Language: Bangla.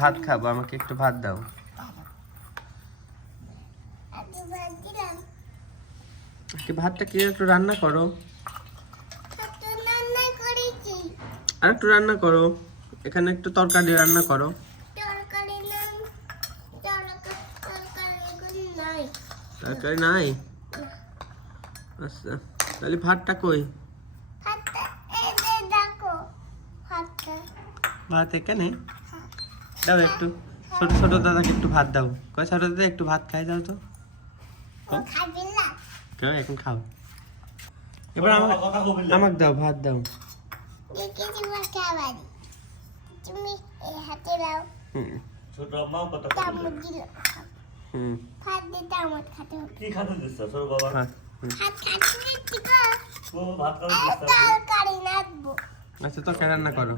ভাত খাবো, আমাকে একটু ভাত দাও। ভাতটা কি একটু রান্না করো, আর একটু রান্না করো, এখানে একটু তরকারি রান্না করো। তরকারি নাই? আচ্ছা, তাহলে ভাতটা কই? ভাত এখানে দাও, একটু ছোট ছোট দাদাকে একটু ভাত দাও। কয় ছোট দাদা একটু ভাত খাই দাও তো। কেউ এখন খাও, এবার আমাকে দাও, ভাত দাও। ছোট মাও কথা কি খাতে দিচ্ছ ছোট বাবা? আচ্ছা, তরকারি রান্না করো।